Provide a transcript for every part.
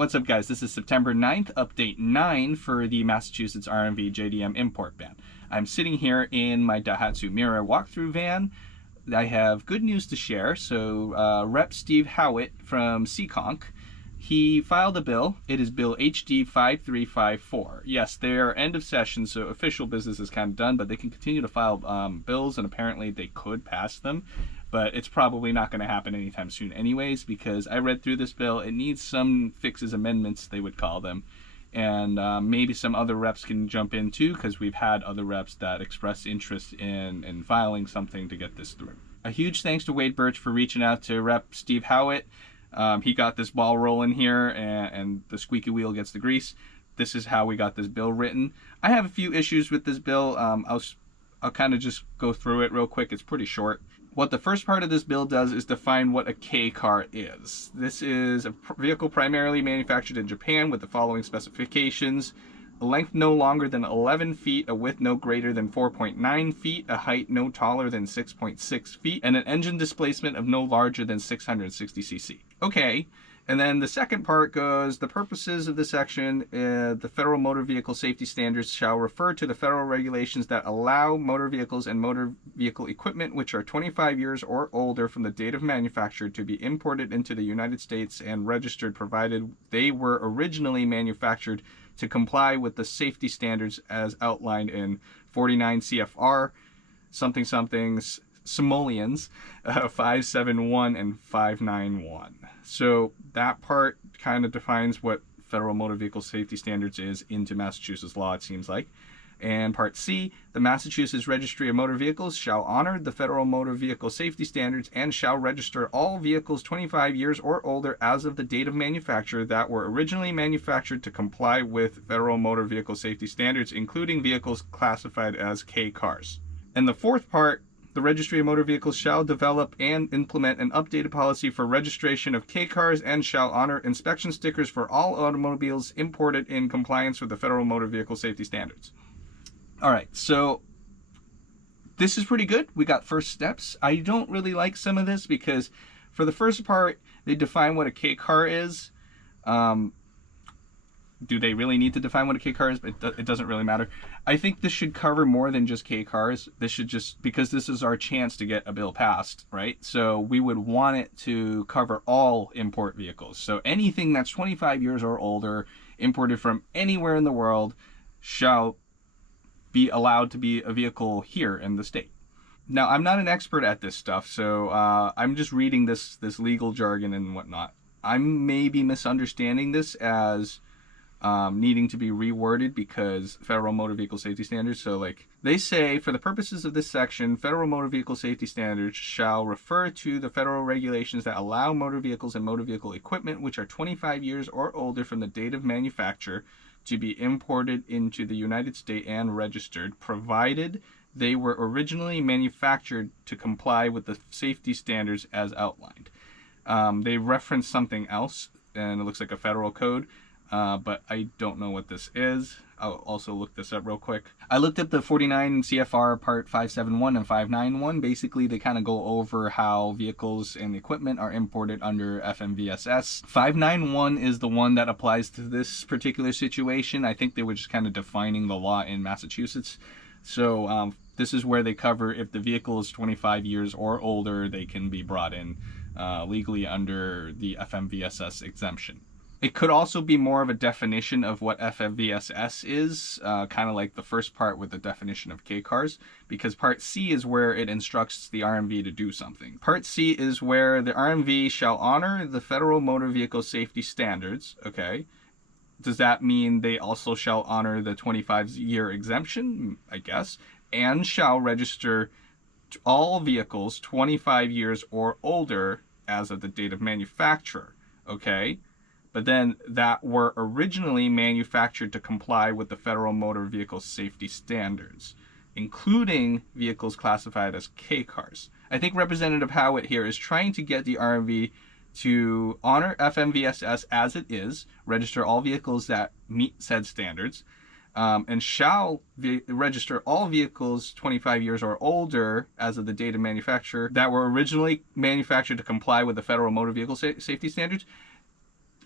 What's up, guys? This is September 9th, update 9 for the Massachusetts RMV JDM import ban. I'm sitting here in my Daihatsu Mirai walkthrough van. I have good news to share. So Rep. Steve Howitt from Seekonk, he filed a bill. It is Bill HD 5354. Yes, they are end of session, so official business is kind of done, but they can continue to file bills, and apparently they could pass them. But it's probably not going to happen anytime soon anyways, because I read through this bill. It needs some fixes, amendments, they would call them. And maybe some other reps can jump in too, because we've had other reps that express interest in filing something to get this through. A huge thanks to Wade Birch for reaching out to Rep. Steve Howitt. He got this ball rolling here, and the squeaky wheel gets the grease. This is how we got this bill written. I have a few issues with this bill. I'll kind of just go through it real quick. It's pretty short. What the first part of this bill does is define what a K car is. This is a vehicle primarily manufactured in Japan with the following specifications: a length no longer than 11 feet, a width no greater than 4.9 feet, a height no taller than 6.6 feet, and an engine displacement of no larger than 660 cc. Okay. And then the second part goes, the purposes of this section, the Federal Motor Vehicle Safety Standards shall refer to the federal regulations that allow motor vehicles and motor vehicle equipment which are 25 years or older from the date of manufacture to be imported into the United States and registered, provided they were originally manufactured to comply with the safety standards as outlined in 49 CFR something somethings Simoleons 571 and 591. So that part kind of defines what Federal Motor Vehicle Safety Standards is into Massachusetts law, it seems like. And Part C, the Massachusetts Registry of Motor Vehicles shall honor the Federal Motor Vehicle Safety Standards and shall register all vehicles 25 years or older as of the date of manufacture that were originally manufactured to comply with Federal Motor Vehicle Safety Standards, including vehicles classified as K cars. And the fourth part, the Registry of Motor Vehicles shall develop and implement an updated policy for registration of K cars and shall honor inspection stickers for all automobiles imported in compliance with the Federal Motor Vehicle Safety Standards. All right, so this is pretty good. We got first steps. I don't really like some of this because for the first part, they define what a K car is. Do they really need to define what a K car is? It doesn't really matter. I think this should cover more than just K cars. This should just, because this is our chance to get a bill passed, right? So we would want it to cover all import vehicles. So anything that's 25 years or older, imported from anywhere in the world, shall be allowed to be a vehicle here in the state. Now, I'm not an expert at this stuff, so I'm just reading this legal jargon and whatnot. I'm maybe misunderstanding this as needing to be reworded because Federal Motor Vehicle Safety Standards. So like they say, for the purposes of this section, Federal Motor Vehicle Safety Standards shall refer to the federal regulations that allow motor vehicles and motor vehicle equipment which are 25 years or older from the date of manufacture to be imported into the United States and registered, provided they were originally manufactured to comply with the safety standards as outlined. They reference something else, and it looks like a federal code. But I don't know what this is. I'll also look this up real quick. I looked up the 49 CFR Part 571 and 591. Basically, they kind of go over how vehicles and equipment are imported under FMVSS. 591 is the one that applies to this particular situation. I think they were just kind of defining the law in Massachusetts. So this is where they cover if the vehicle is 25 years or older, they can be brought in legally under the FMVSS exemption. It could also be more of a definition of what FMVSS is, kind of like the first part with the definition of K cars, because Part C is where it instructs the RMV to do something. Part C is where the RMV shall honor the Federal Motor Vehicle Safety Standards, okay? Does that mean they also shall honor the 25-year exemption? I guess. And shall register all vehicles 25 years or older as of the date of manufacture, okay? But then that were originally manufactured to comply with the Federal Motor Vehicle Safety Standards, including vehicles classified as K cars. I think Representative Howitt here is trying to get the RMV to honor FMVSS as it is, register all vehicles that meet said standards, and shall register all vehicles 25 years or older as of the date of manufacture that were originally manufactured to comply with the Federal Motor Vehicle Safety Standards.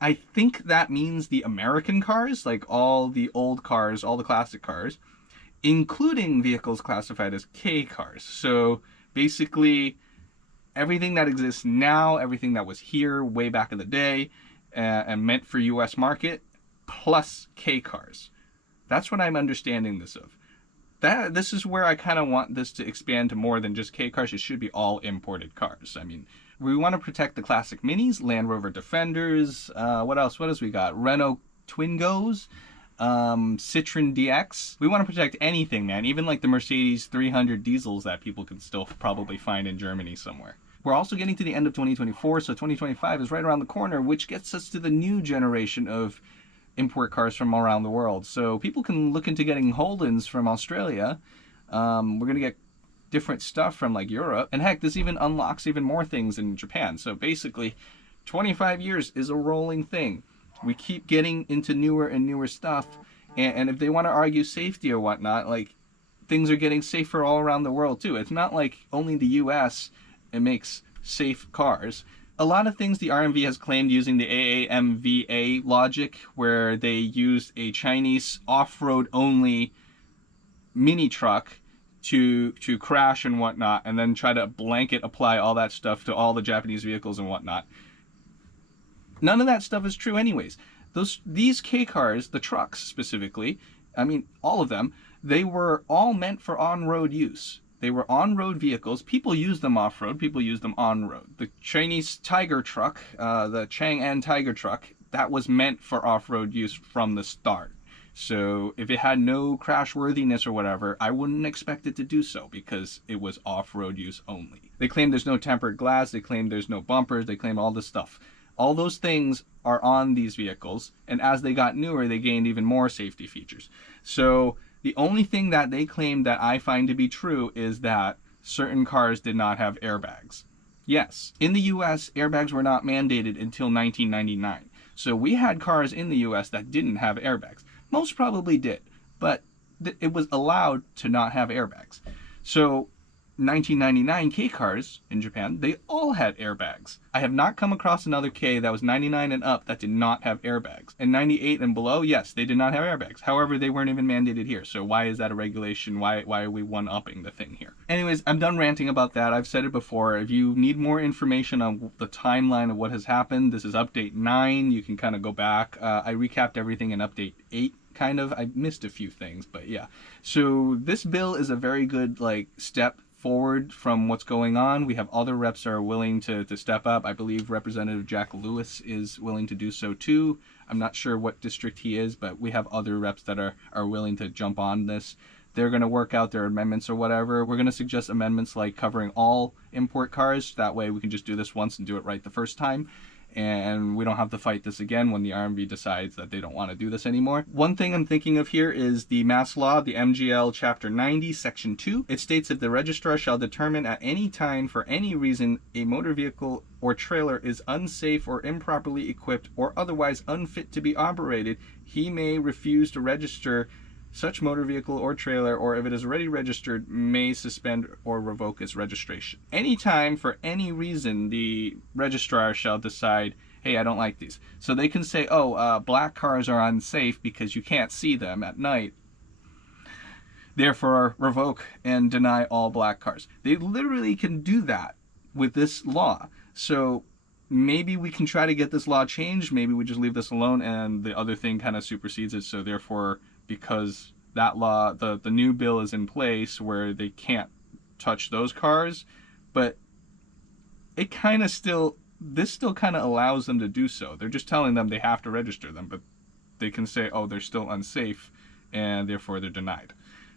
I think that means the American cars, like all the old cars, all the classic cars, including vehicles classified as K cars. So basically, everything that exists now, everything that was here way back in the day and meant for US market, plus K cars. That's what I'm understanding this of. This is where I kind of want this to expand to more than just K cars. It should be all imported cars. I mean, we want to protect the classic Minis, Land Rover Defenders, what else we got? Renault Twingos, Citroen DX. We want to protect anything, man. Even like the Mercedes 300 diesels that people can still probably find in Germany somewhere. We're also getting to the end of 2024, so 2025 is right around the corner, which gets us to the new generation of import cars from around the world. So people can look into getting Holdens from Australia. We're going to get different stuff from like Europe. And heck, this even unlocks even more things in Japan. So basically, 25 years is a rolling thing. We keep getting into newer and newer stuff. And if they want to argue safety or whatnot, like things are getting safer all around the world too. It's not like only the US it makes safe cars. A lot of things the RMV has claimed using the AAMVA logic, where they used a Chinese off-road only mini truck to crash and whatnot, and then try to blanket apply all that stuff to all the Japanese vehicles and whatnot. None of that stuff is true anyways. These K cars, the trucks specifically, I mean all of them, they were all meant for on-road use. They were on-road vehicles. People use them off-road. People use them on-road. The Chinese Tiger truck, the Chang'an Tiger truck, that was meant for off-road use from the start. So if it had no crash worthiness or whatever, I wouldn't expect it to do so because it was off-road use only. They claim there's no tempered glass. They claim there's no bumpers. They claim all this stuff. All those things are on these vehicles, and as they got newer, they gained even more safety features. So the only thing that they claim that I find to be true is that certain cars did not have airbags. Yes, in the US, airbags were not mandated until 1999. So we had cars in the US that didn't have airbags. Most probably did, but it was allowed to not have airbags. So 1999 K cars in Japan, they all had airbags. I have not come across another K that was 99 and up that did not have airbags. And 98 and below, yes, they did not have airbags. However, they weren't even mandated here. So why is that a regulation? Why are we one-upping the thing here? Anyways, I'm done ranting about that. I've said it before. If you need more information on the timeline of what has happened, this is update 9. You can kind of go back. I recapped everything in update 8. Kind of. I missed a few things, but yeah. So this bill is a very good step forward from what's going on. We have other reps that are willing to step up. I believe Representative Jack Lewis is willing to do so too. I'm not sure what district he is, but we have other reps that are willing to jump on this. They're going to work out their amendments or whatever. We're going to suggest amendments like covering all import cars. That way we can just do this once and do it right the first time. And we don't have to fight this again when the RMV decides that they don't want to do this anymore. One thing I'm thinking of here is the mass law, the MGL Chapter 90, Section 2. It states that the registrar shall determine at any time for any reason a motor vehicle or trailer is unsafe or improperly equipped or otherwise unfit to be operated, he may refuse to register such motor vehicle or trailer, or if it is already registered, may suspend or revoke its registration. Anytime, for any reason, the registrar shall decide, hey, I don't like these. So they can say, black cars are unsafe because you can't see them at night. Therefore, revoke and deny all black cars. They literally can do that with this law. So maybe we can try to get this law changed. Maybe we just leave this alone and the other thing kind of supersedes it. So therefore, because that law, the new bill is in place where they can't touch those cars, but it kind of this still kind of allows them to do so. They're just telling them they have to register them, but they can say, oh, they're still unsafe, and therefore they're denied.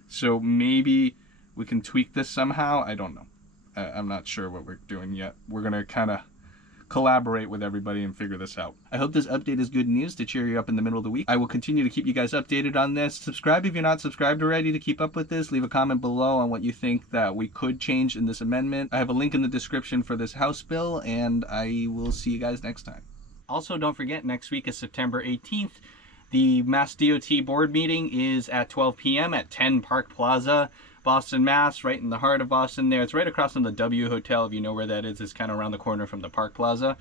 So maybe we can tweak this somehow. I don't know. I'm not sure what we're doing yet. We're going to kind of collaborate with everybody and figure this out. I hope this update is good news to cheer you up in the middle of the week. I will continue to keep you guys updated on this. Subscribe if you're not subscribed already to keep up with this. Leave a comment below on what you think that we could change in this amendment. I have a link in the description for this House bill, and I will see you guys next time. Also, don't forget, next week is September 18th. The Mass DOT board meeting is at 12 p.m. at 10 Park Plaza, Boston, Mass, right in the heart of Boston there. It's right across from the W Hotel, if you know where that is. It's kind of around the corner from the Park Plaza.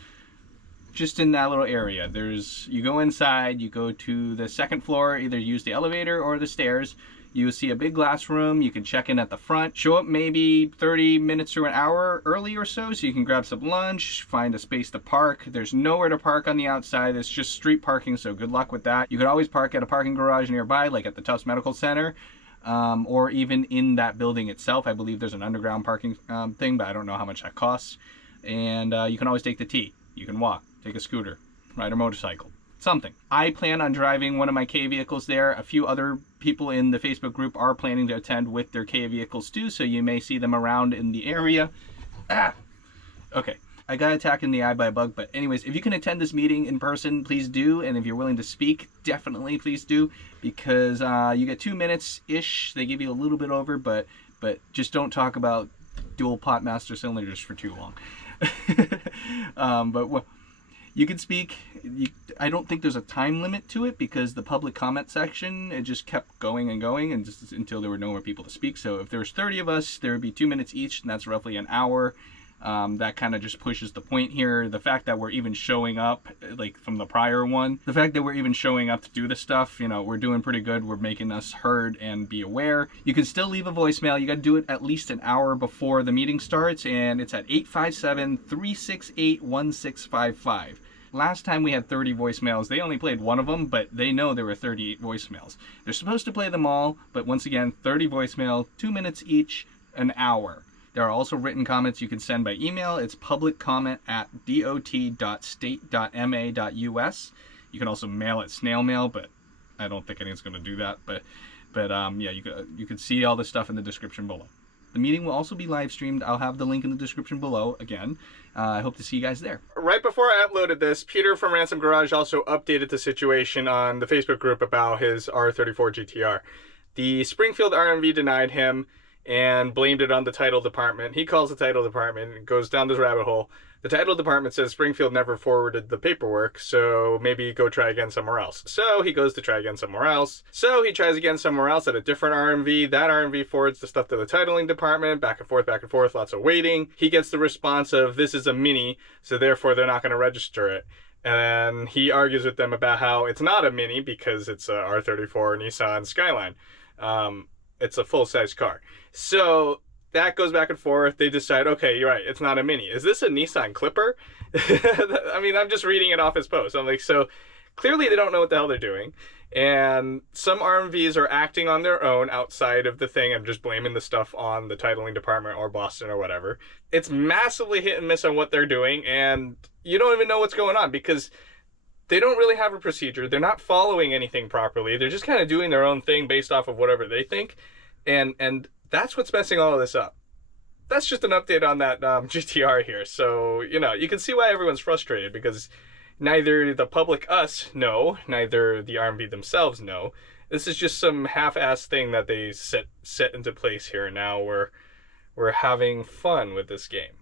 just in that little area. You go inside, you go to the second floor, either use the elevator or the stairs. You see a big glass room. You can check in at the front, show up maybe 30 minutes to an hour early or so you can grab some lunch, find a space to park. There's nowhere to park on the outside. It's just street parking, so good luck with that. You could always park at a parking garage nearby, like at the Tufts Medical Center, or even in that building itself. I believe there's an underground parking thing, but I don't know how much that costs. And you can always take the T. You can walk, take a scooter, ride a motorcycle. Something. I plan on driving one of my K vehicles there. A few other people in the Facebook group are planning to attend with their K vehicles too, so you may see them around in the area. Okay, I got attacked in the eye by a bug, but anyways, if you can attend this meeting in person, please do, and if you're willing to speak, definitely please do, because you get 2 minutes-ish. They give you a little bit over, but just don't talk about dual pot master cylinders for too long. But you can speak. I don't think there's a time limit to it because the public comment section, it just kept going and going and just until there were no more people to speak. So if there's 30 of us, there would be 2 minutes each, and that's roughly an hour. That kind of just pushes the point here. The fact that we're even showing up, like from the prior one, the fact that we're even showing up to do this stuff, you know, we're doing pretty good. We're making us heard and be aware. You can still leave a voicemail. You got to do it at least an hour before the meeting starts, and it's at 857-368-1655. Last time we had 30 voicemails. They only played one of them, but they know there were 38 voicemails. They're supposed to play them all, but once again, 30 voicemail, 2 minutes each, an hour. There are also written comments you can send by email. It's publiccomment@dot.state.ma.us. You can also mail it snail mail, but I don't think anyone's going to do that. But yeah, you can see all this stuff in the description below. The meeting will also be live streamed. I'll have the link in the description below again. I hope to see you guys there. Right before I uploaded this, Peter from Ransom Garage also updated the situation on the Facebook group about his R34 GTR. The Springfield RMV denied him and blamed it on the title department. He calls the title department and goes down this rabbit hole. The title department says Springfield never forwarded the paperwork, so maybe go try again somewhere else. So he goes to try again somewhere else. So he tries again somewhere else at a different RMV. That RMV forwards the stuff to the titling department, back and forth, lots of waiting. He gets the response of, this is a Mini, so therefore they're not going to register it. And he argues with them about how it's not a Mini because it's a R34 Nissan Skyline. It's a full-size car. So that goes back and forth. They decide, okay, you're right, it's not a Mini. Is this a Nissan Clipper? I mean, I'm just reading it off his post. I'm like, so clearly they don't know what the hell they're doing. And some RMVs are acting on their own outside of the thing. I'm just blaming the stuff on the titling department or Boston or whatever. It's massively hit and miss on what they're doing, and you don't even know what's going on because they don't really have a procedure. They're not following anything properly. They're just kind of doing their own thing based off of whatever they think. And that's what's messing all of this up. That's just an update on that GTR here. So, you know, you can see why everyone's frustrated because neither the public, us, know, neither the RMV themselves know. This is just some half-assed thing that they set into place here. Now we're having fun with this game.